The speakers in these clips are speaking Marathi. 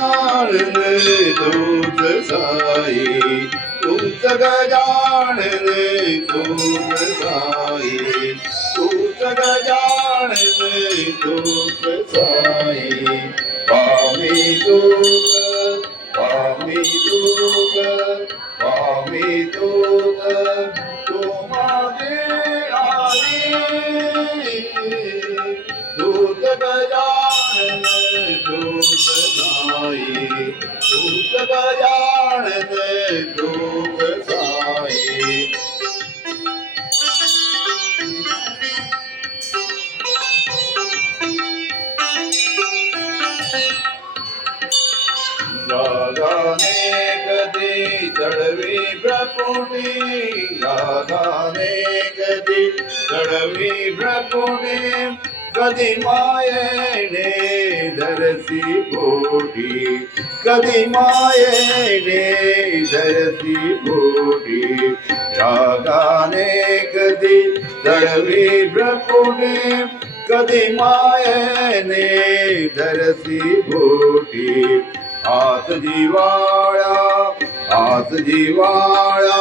गजानन तूच साई, तूच गजानन तूच साई, तूच गजानन तूच साई. स्वामी तूच, स्वामी तूच, स्वामी तूच, तू माझे आई. तूच गजानन तूच साई, तूच गजानन तूच साई. रागाने कधी चढवी भ्रकुटी, रागाने कधी चढवी भ्रकुटी, कधी मायेने धरसी पोटी, कधी मायेने धरसी पोटी. रागाने कधी चढवी भ्रकुटी, कधी मायेने धरसी पोटी. हात जिवाळा, हात जिवाळा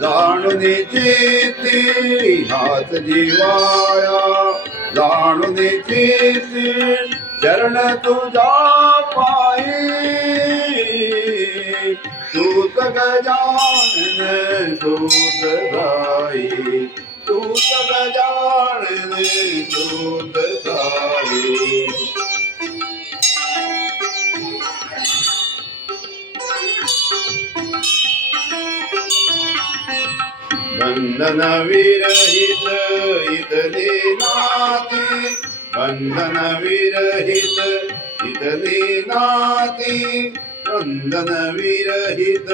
जाणून चित्ती, हात जिवाळा जाणून चित्ती, शरण तुझा पायी. तूच गजानन तूच साई, तूच गजानन तूच साई. बंधन विरहित इथली नाती, बंधन विरहित इथली नाती, बंधन विरहित,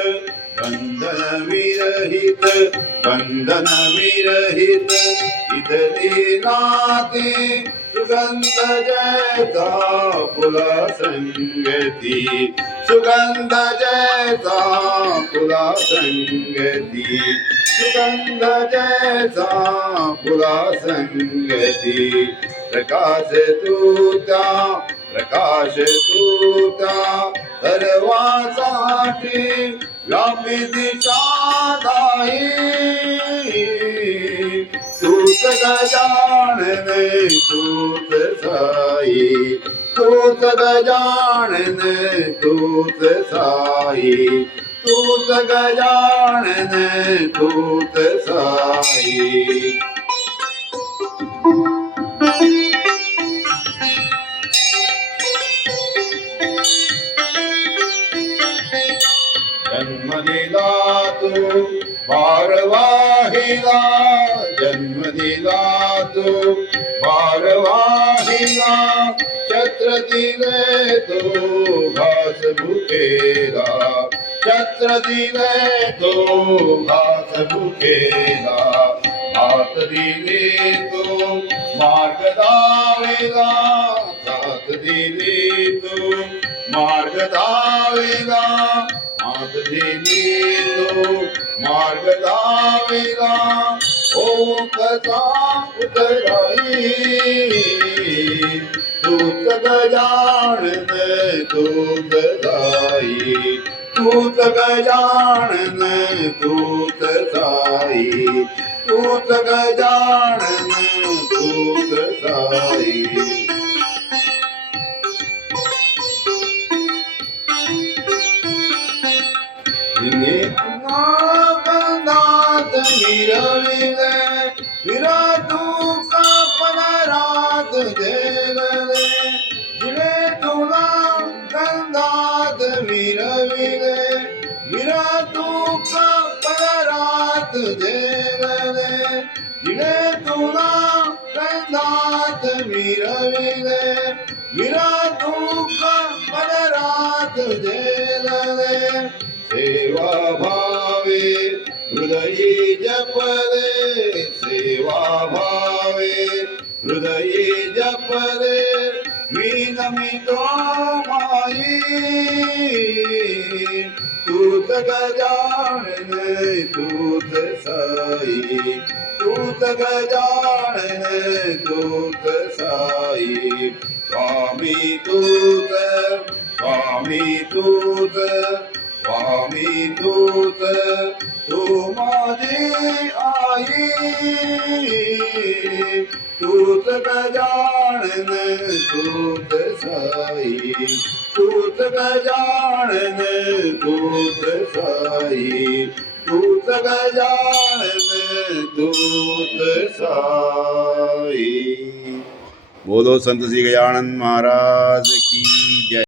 बंधन विरहित, बंधन विरहित इथली नाती. सुगंध जैसा फुला संगती, सुगंध जैसा फुला संगती, सुगंध जैसा फुला संगती. प्रकाश तूता, प्रकाश तूता सर्वांसाठी, व्यापी दिशादायी. तूच गजानन तूच साई, तूच गजानन तूच साई, तूच गजानन तूच साई. जन्म दिला तू भार वाहिला, जन्म दिला तू भार वाहिला. छत्र दिले तो घास भुकेला, छत्र दिले तो घास भुकेला. हात दिले तो मार्ग दावेला, साथ दिली तो मार्ग दावेला. हात दिली तो मार्ग दावेला. ओ कसा उतराई, तूच गजानन तूच साई, तूच गजानन तूच साई, तूच गजानन तूच साई. जिने तुला बंधात मिरविले, विरा तुका पदरात देले. जिने तुला बंधात मिरविले, विरा तुका पदरात देले. जिने तुला बंधात मिरविले, विरा तुका पदरात देले. सेवा भावे हृदयी जपले, सेवा भावे हृदयी जपले. मी नमितो माई, तूच गजानन तूच साई, तूच गजानन तूच साई. स्वामी तूच, स्वामी तूच स्वामी तूच तू माझी आई तूच गजानन तूच साई तूच गजानन तूच साई तूच गजानन तूच साई। बोलो संत श्री गजानन महाराज की।